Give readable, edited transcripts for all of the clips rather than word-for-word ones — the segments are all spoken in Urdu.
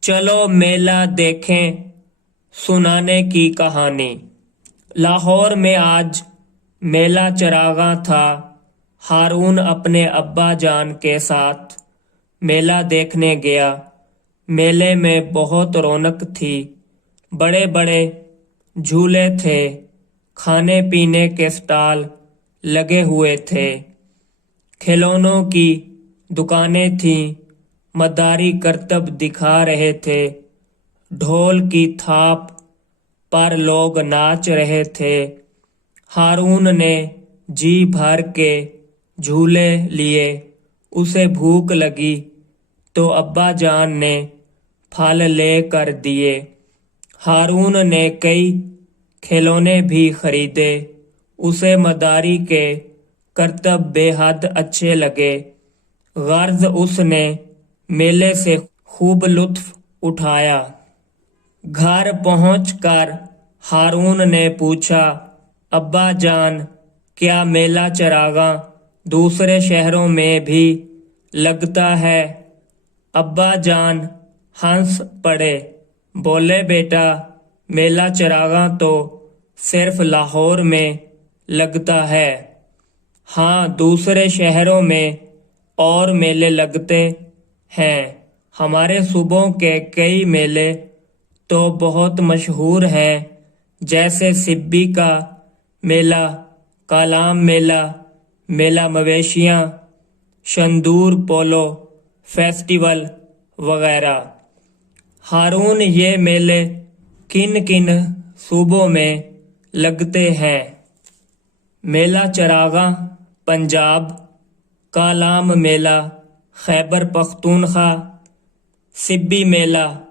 چلو میلہ دیکھیں سنانے کی کہانی۔ لاہور میں آج میلہ چراغاں تھا۔ ہارون اپنے ابا جان کے ساتھ میلہ دیکھنے گیا۔ میلے میں بہت رونق تھی، بڑے بڑے جھولے تھے، کھانے پینے کے اسٹال لگے ہوئے تھے، کھلونوں کی دکانیں تھیں، مداری کرتب دکھا رہے تھے، ڈھول کی تھاپ پر لوگ ناچ رہے تھے۔ ہارون نے جی بھر کے جھولے لیے۔ اسے بھوک لگی تو ابا جان نے پھل لے کر دیے۔ ہارون نے کئی کھلونے بھی خریدے۔ اسے مداری کے کرتب بے حد اچھے لگے۔ غرض اس نے میلے سے خوب لطف اٹھایا۔ گھر پہنچ کر ہارون نے پوچھا، ابا جان، کیا میلہ چراغاں دوسرے شہروں میں بھی لگتا ہے؟ ابا جان ہنس پڑے، بولے، بیٹا، میلہ چراغاں تو صرف لاہور میں لگتا ہے۔ ہاں، دوسرے شہروں میں اور میلے لگتے ہیں۔ ہمارے صوبوں کے کئی میلے تو بہت مشہور ہیں، جیسے سبی کا میلہ، کالام میلہ، میلہ مویشیاں، شندور پولو فیسٹیول وغیرہ۔ ہارون، یہ میلے کن کن صوبوں میں لگتے ہیں؟ میلہ چراغاں پنجاب، کالام میلہ خیبر پختونخوا، سبی میلہ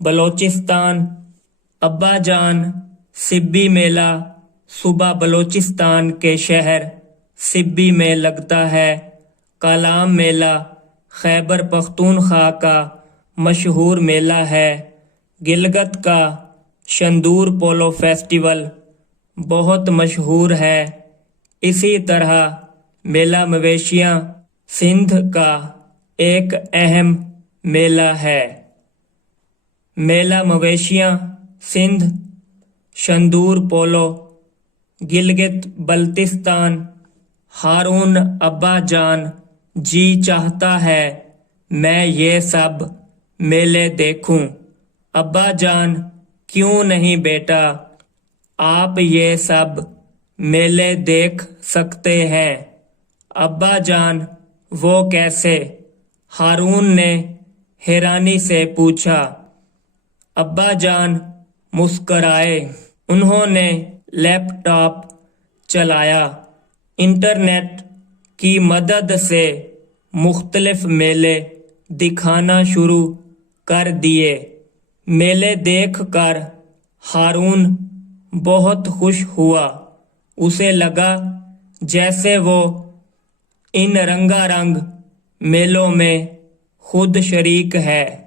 بلوچستان۔ ابا جان، سبی میلہ صوبہ بلوچستان کے شہر سبی میں لگتا ہے۔ کالام میلہ خیبر پختونخوا کا مشہور میلہ ہے۔ گلگت کا شندور پولو فیسٹیول بہت مشہور ہے۔ اسی طرح میلہ مویشیاں سندھ کا ایک اہم میلہ ہے۔ میلہ مویشیاں سندھ، شندور پولو، گلگت بلتستان۔ ہارون، ابا جان، جی چاہتا ہے میں یہ سب میلے دیکھوں۔ ابا جان، کیوں نہیں بیٹا، آپ یہ سب میلے دیکھ سکتے ہیں۔ ابا جان، وہ کیسے؟ ہارون نے حیرانی سے پوچھا۔ ابا جان مسکرائے۔ انہوں نے لیپ ٹاپ چلایا، انٹرنیٹ کی مدد سے مختلف میلے دکھانا شروع کر دیے۔ میلے دیکھ کر ہارون بہت خوش ہوا۔ اسے لگا جیسے وہ ان رنگا رنگ میلوں میں خود شریک ہے۔